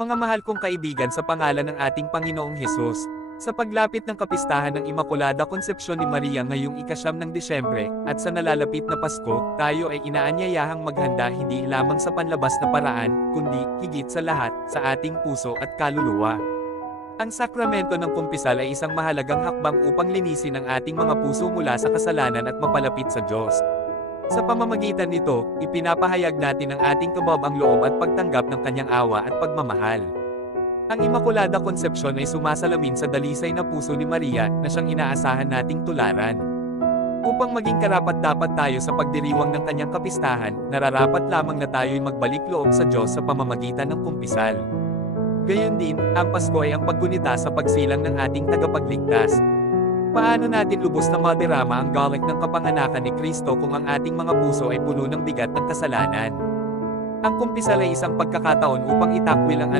Mga mahal kong kaibigan sa pangalan ng ating Panginoong Hesus, sa paglapit ng kapistahan ng Imakulada Konsepsyon ni Maria ngayong ika-9 ng Disyembre, at sa nalalapit na Pasko, tayo ay inaanyayahang maghanda hindi lamang sa panlabas na paraan, kundi, higit sa lahat, sa ating puso at kaluluwa. Ang sakramento ng kumpisal ay isang mahalagang hakbang upang linisin ang ating mga puso mula sa kasalanan at mapalapit sa Diyos. Sa pamamagitan nito, ipinapahayag natin ang ating kababang loob at pagtanggap ng kanyang awa at pagmamahal. Ang Imakulada Konsepsyon ay sumasalamin sa dalisay na puso ni Maria na siyang inaasahan nating tularan. Upang maging karapat-dapat tayo sa pagdiriwang ng kanyang kapistahan, nararapat lamang na tayo'y magbalik loob sa Diyos sa pamamagitan ng kumpisal. Gayon din, ang Pasko ay ang paggunita sa pagsilang ng ating tagapagligtas. Paano natin lubos na madirama ang galit ng kapanganakan ni Kristo kung ang ating mga puso ay puno ng bigat ng kasalanan? Ang kumpisal ay isang pagkakataon upang itakwil ang